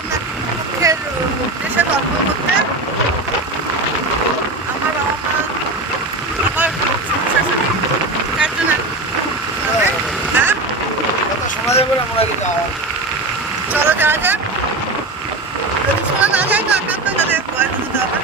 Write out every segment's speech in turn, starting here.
আমরা দুঃখের দেশে গল্প করতে। আমার বাবা মা, আমার শাশুড়ি, চারজন হবে। হ্যাঁ, শোনা যাবে না মনে হয়। চলো যাওয়া যাক। যদি শোনা না যায় তো আপনার তো তাহলে ভয় হতে হবে।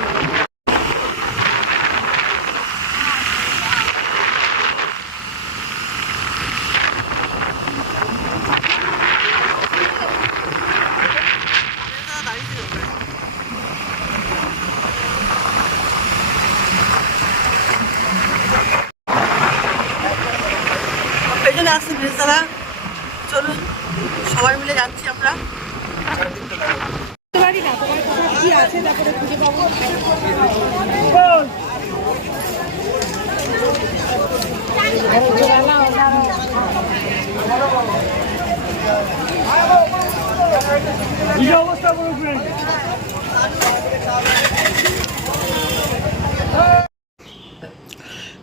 পেছনে আসছে ব্রিজতলা। চলুন সবাই মিলে যাচ্ছি আমরা।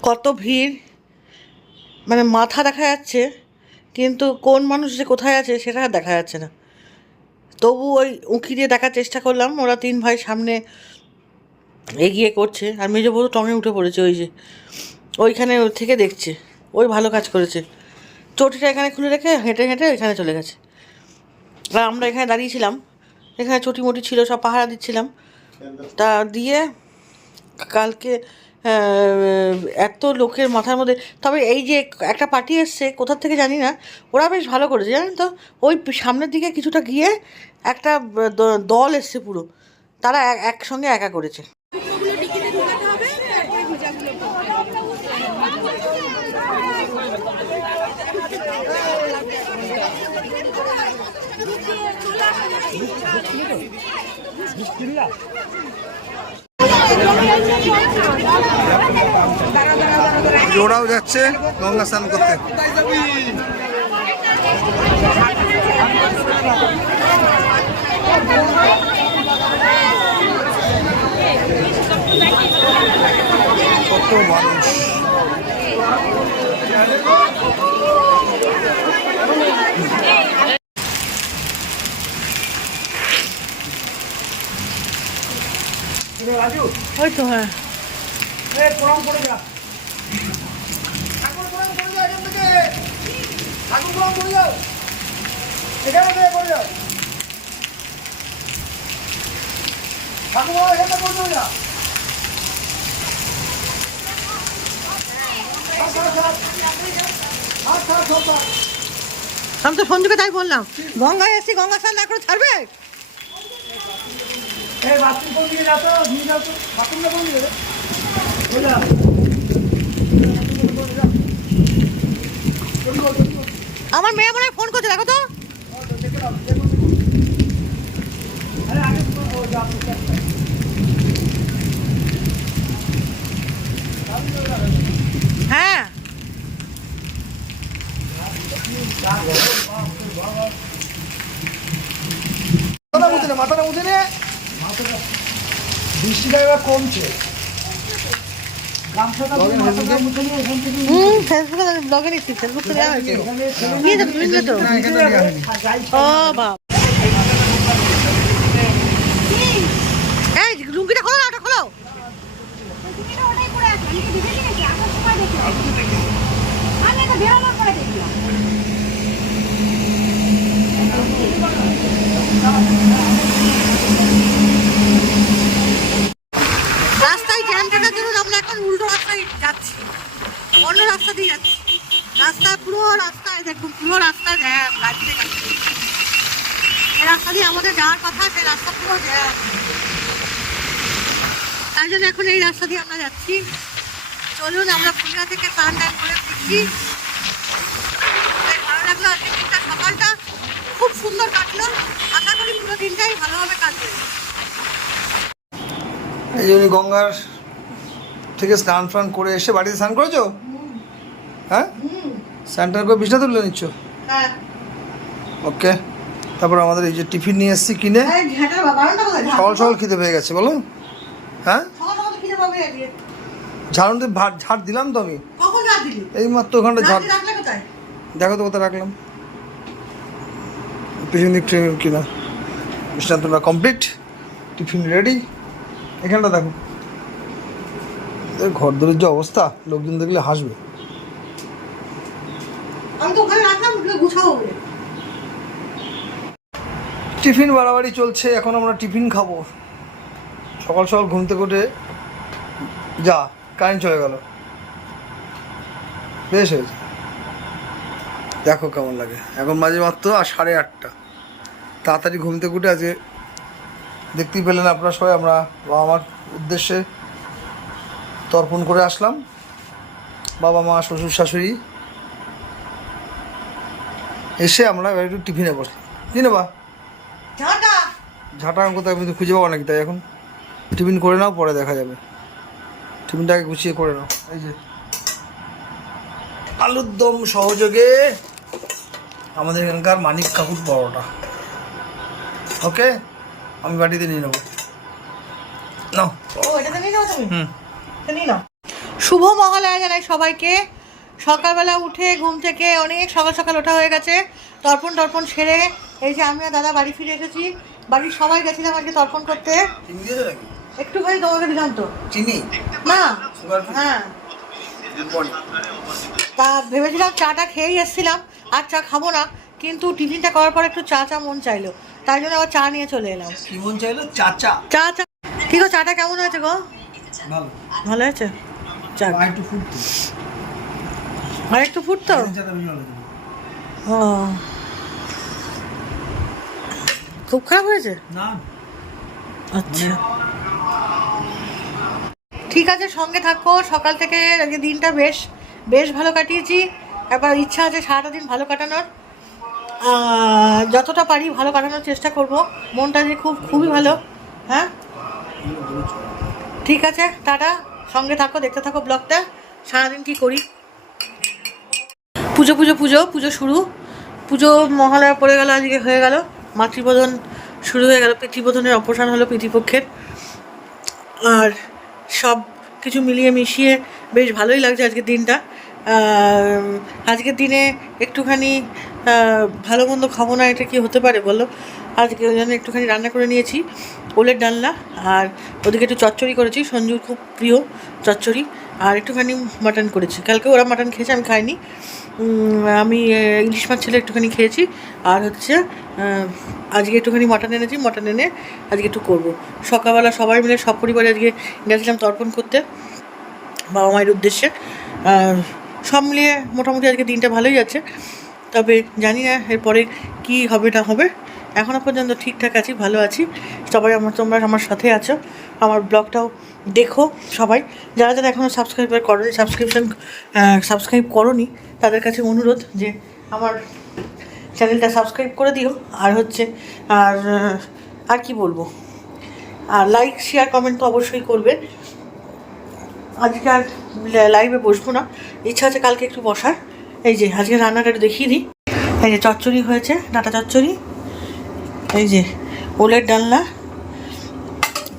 কত ভিড়, মানে মাথা দেখা যাচ্ছে কিন্তু কোন মানুষ যে কোথায় আছে সেটা আর দেখা যাচ্ছে না। তবু ওই উঁকি দিয়ে দেখার চেষ্টা করলাম। ওরা তিন ভাই সামনে এগিয়ে করছে আর মেজো বউ টঙে উঠে পড়েছে, ওই যে ওইখানে থেকে দেখছে। ওই ভালো কাজ করেছে, চটিটা এখানে খুলে রেখে হেঁটে হেঁটে ওইখানে চলে গেছে। আর আমরা এখানে দাঁড়িয়েছিলাম, এখানে চটি মটি ছিল, সব পাহারা দিচ্ছিলাম। তা দিয়ে কালকে এত লোকের মাথার মধ্যে, তবে এই যে একটা পার্টি এসছে কোথার থেকে জানি না, ওরা বেশ ভালো করেছে জানেন তো। ওই সামনের দিকে কিছুটা গিয়ে একটা দল এসছে পুরো, তারা একসঙ্গে একা করেছে। ওরাও যাচ্ছে গঙ্গা স্নান করতে। কত মানুষ! ওই তো হ্যাঁ, আমি তো সঞ্জুকে তাই বললাম, গঙ্গায় এসছি, গঙ্গা স্নান না করে ছাড়বে। আমার মেয়ে মনে হয় ফোন করছে, দেখো তো। হ্যাঁ, মাথাটা উঠে নে। বৃষ্টিটা এবার কমছে। ফেসবুকে ব্লগে নিচ্ছি, ফেসবুক তো দেওয়া হয়েছে। তো ও বাবা, এই লুঙ্গিটা খোলো না, ওটা খোলো। রাস্তায় জ্যাম থাকার জন্য আমরা এখন উল্টো রাস্তায় যাচ্ছি, অন্য রাস্তা দিয়ে যাচ্ছি। রাস্তা পুরো রাস্তায় দেখুন, পুরো রাস্তায় জ্যাম, গাড়িতে যাচ্ছি। যে রাস্তা দিয়ে আমাদের যাওয়ার কথা সেই রাস্তা পুরো জ্যাম, তাই জন্য এখন এই রাস্তা দিয়ে আমরা যাচ্ছি। চলুন আমরা ফুলিয়া থেকে স্নান টান করে ফিরছি। ভালো লাগলো আজকে দিনটা, সকালটা খুব সুন্দর কাটলো। আশা করি পুরো দিনটাই ভালোভাবে কাটবে। এই জন্য গঙ্গার থেকে স্নান ফান করে এসে বাড়িতে স্নান করেছো? হ্যাঁ, স্নান টান করে বিছনা তুলে নিচ্ছ? হ্যাঁ। ওকে, তারপর আমাদের এই যে টিফিন নিয়ে এসেছি কিনে, সকাল সকাল খিদে পেয়ে গেছে বলো। হ্যাঁ, ঝাড়ুন দিয়ে ঝাড় দিলাম তো আমি এই মাত্র, ওখানটা ঝাড়। দেখো তো কোথায় রাখলাম, পেছন দিক কিনা মিষ্টান্ন তোমরা কমপ্লিট, টিফিন রেডি। এখানটা দেখো, ঘর দরের যে অবস্থা, লোকজন দেখলে হাসবে। আমি তো ওখানে রাখলাম, গুছাবো বলে। টিফিন বাড়াবাড়ি চলছে, এখন আমরা টিফিন খাবো। সকাল সকাল ঘুম থেকে উঠে যা কারেন্ট চলে গেল, বেশ হয়েছে। দেখো কেমন লাগে, এখন মাঝে মাত্র 8:30। তাড়াতাড়ি ঘুম থেকে উঠে আজকে দেখতেই পেলেন আপনারা সবাই, আমরা বাবা মার উদ্দেশ্যে তর্পণ করে আসলাম। বাবা মা শ্বশুর শাশুড়ি এসে আমরা এবার একটু টিফিনে বসলাম। কি নেবা? ঝাঁটা কোথায়, আমি তো খুঁজে পাবো নাকি, তাই এখন টিফিন করে নাও, পরে দেখা যাবে। টিফিনটাকে গুছিয়ে করে নাও। এই যে আলুর দম সহযোগে আমাদের এখানকার মানিক কাকুর পরোটা। ওকে, আমি বাটিতে নিয়ে নেবো। নাও। শুভ মহালয়া জানাই সবাইকে। সকালবেলা উঠে ঘুম থেকে অনেক সকাল সকাল ওঠা হয়ে গেছে, তর্পণ টর্পণ সেরে এই যে আমি আর দাদা বাড়ি ফিরে এসেছি। বাড়ির সবাই গেছিলাম আজকে তর্পণ করতে। একটুখানি তোমাকে দিলাম তো চিনি না। হ্যাঁ, তা ভেবেছিলাম চাটা খেয়েই এসেছিলাম, আর চা খাবো না, কিন্তু টিফিনটা করার পর একটু চা মন চাইলো, তাই জন্য আবার চা নিয়ে চলে এলাম। কি মন চাইলো? চা। কি গো, চাটা কেমন হয়েছে গো? ভালো, ভালো হয়েছে। চা একটু ফুটতো, আর একটু ফুটতো। ও, খুব খারাপ হয়েছে না? আচ্ছা, ঠিক আছে, সঙ্গে থাকো। সকাল থেকে আজকে দিনটা বেশ ভালো কাটিয়েছি। এবার ইচ্ছা আছে সারাটা দিন ভালো কাটানোর, যতটা পারি ভালো কাটানোর চেষ্টা করব। মনটা যে খুবই ভালো। হ্যাঁ, ঠিক আছে, টাটা। সঙ্গে থাকো, দেখতে থাকো ব্লগটা। সারাদিন কী করি। পুজো শুরু। পুজো মহালয়া পড়ে গেল, আজকে হয়ে গেল। মাতৃবোধন শুরু হয়ে গেল, পিতৃবোধনের অবসান হলো পিতৃপক্ষের। আর সব কিছু মিলিয়ে মিশিয়ে বেশ ভালোই লাগছে আজকের দিনটা। আজকের দিনে একটুখানি ভালো মন্দ খাবো না, এটা কি হতে পারে বলো? আজকে ওই জন্য একটুখানি রান্না করে নিয়েছি, ওলের ডালনা, আর ওদিকে একটু চচ্চড়ি করেছি, সঞ্জুর খুব প্রিয় চচ্চড়ি, আর একটুখানি মাটন করেছি। কালকে ওরা মাটন খেয়েছে, আমি খাইনি। আমি ইলিশ মাছ ছেলে একটুখানি খেয়েছি, আর হচ্ছে আজকে একটুখানি মাটন এনেছি, মাটন এনে আজকে একটু করবো। সকালবেলা সবাই মিলে সব পরিবারে আজকে গেছিলাম তর্পণ করতে বাবা মায়ের উদ্দেশ্যে। সব মিলিয়ে মোটামুটি আজকে দিনটা ভালোই যাচ্ছে, তবে জানি না এরপরে কি হবে না হবে। এখনও পর্যন্ত ঠিকঠাক আছি, ভালো আছি। সবাই তোমরা আমার সাথে আছো, আমার ব্লগটাও দেখো সবাই। যারা যারা এখনও সাবস্ক্রাইব করোনি তাদের কাছে অনুরোধ যে আমার চ্যানেলটা সাবস্ক্রাইব করে দিও। আর হচ্ছে আর কি বলবো, আর লাইক শেয়ার কমেন্ট তো অবশ্যই করবে। আজকে আর লাইভে বসবো না, ইচ্ছা আছে কালকে একটু বসার। এই যে আজকে রান্নাটা একটু দেখিয়ে দিই। এই যে চচ্চড়ি হয়েছে, ডাঁটা চচ্চড়ি, এই যে ওলের ডালনা,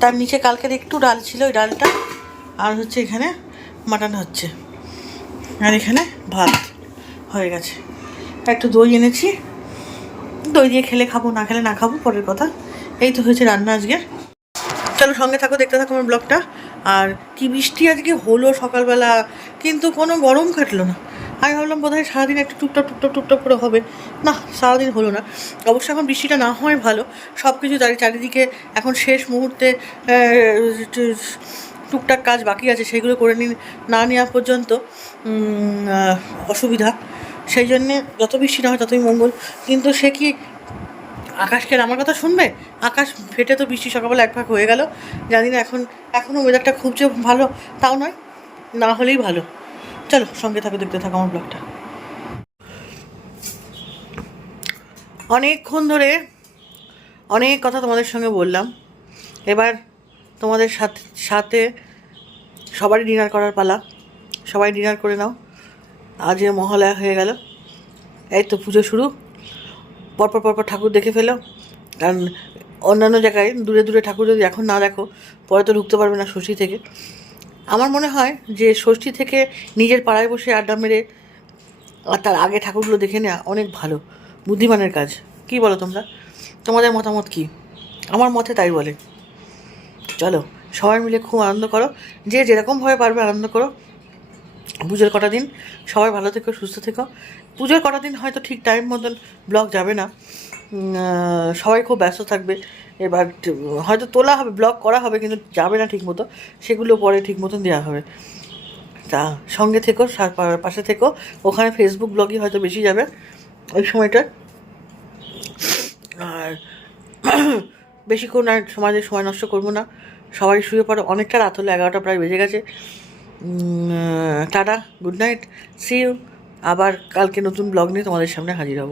তার নিচে কালকের একটু ডাল ছিল, ওই ডালটা, আর হচ্ছে এখানে মাটন হচ্ছে, আর এখানে ভাত হয়ে গেছে। একটু দই এনেছি, দই দিয়ে খেলে খাবো, না খেলে না খাবো, পরের কথা। এই তো হয়েছে রান্না আজকে। চলো সঙ্গে থাকো, দেখতে থাকো আমার ব্লগটা। আর কি বৃষ্টি আজকে হলো সকালবেলা, কিন্তু কোনো গরম কাটলো না। আমি ভাবলাম বোধহয় সারাদিন একটু টুপটাপ করে হবে, না সারাদিন হলো না। অবশ্য এখন বৃষ্টিটা না হয় ভালো, সব কিছু চারিদিকে এখন শেষ মুহূর্তে টুকটাক কাজ বাকি আছে, সেগুলো করে না নেওয়া পর্যন্ত অসুবিধা। সেই জন্যে যত বৃষ্টি না হয় ততই মঙ্গল। কিন্তু সে কি আকাশকে আমার কথা শুনবে? আকাশ ফেটে তো বৃষ্টি সকালবেলা এক ভাগ হয়ে গেল। জানি না এখনও ওয়েদারটা খুব যে ভালো তাও নয়, না হলেই ভালো। চলো সঙ্গে থাকো, দেখতে থাকো আমার ব্লগটা। অনেকক্ষণ ধরে অনেক কথা তোমাদের সঙ্গে বললাম, এবার তোমাদের সাথে সবারই ডিনার করার পালা। সবাই ডিনার করে নাও, আজ মহালয়া হয়ে গেল। এই তো পুজো শুরু, পরপর ঠাকুর দেখে ফেলো, কারণ অন্যান্য জায়গায় দূরে ঠাকুর যদি এখন না দেখো পরে তো ঢুকতে পারবে না ষষ্ঠী থেকে। আমার মনে হয় যে ষষ্ঠী থেকে নিজের পাড়ায় বসে আড্ডা মেরে আর তার আগে ঠাকুরগুলো দেখে নেওয়া অনেক ভালো, বুদ্ধিমানের কাজ। কি বলো তোমরা? তোমাদের মতামত কী? আমার মতে তাই বলে। চলো সবাই মিলে খুব আনন্দ করো, যে যেরকমভাবে পারবে আনন্দ করো। পুজোর কটা দিন সবাই ভালো থেকো, সুস্থ থেকো। পুজোর কটা দিন হয়তো ঠিক টাইম মতন ব্লগ যাবে না, সবাই খুব ব্যস্ত থাকবে। এবার হয়তো তোলা হবে, ব্লগ করা হবে, কিন্তু যাবে না ঠিক মতো, সেগুলো পরে ঠিক মতন দেওয়া হবে। তা সঙ্গে থেকো, পাশে থেকো। ওখানে ফেসবুক ব্লগই হয়তো বেশি যাবে ওই সময়টা। আর বেশিক্ষণ আর সময় নষ্ট করবো না, সবাই শুয়ে পড়ো। অনেকটা রাত হলো, 11টা প্রায় বেজে গেছে। Ta-ta, good night, see you. আবার কালকে নতুন ব্লগ নিয়ে তোমাদের সামনে হাজির হব।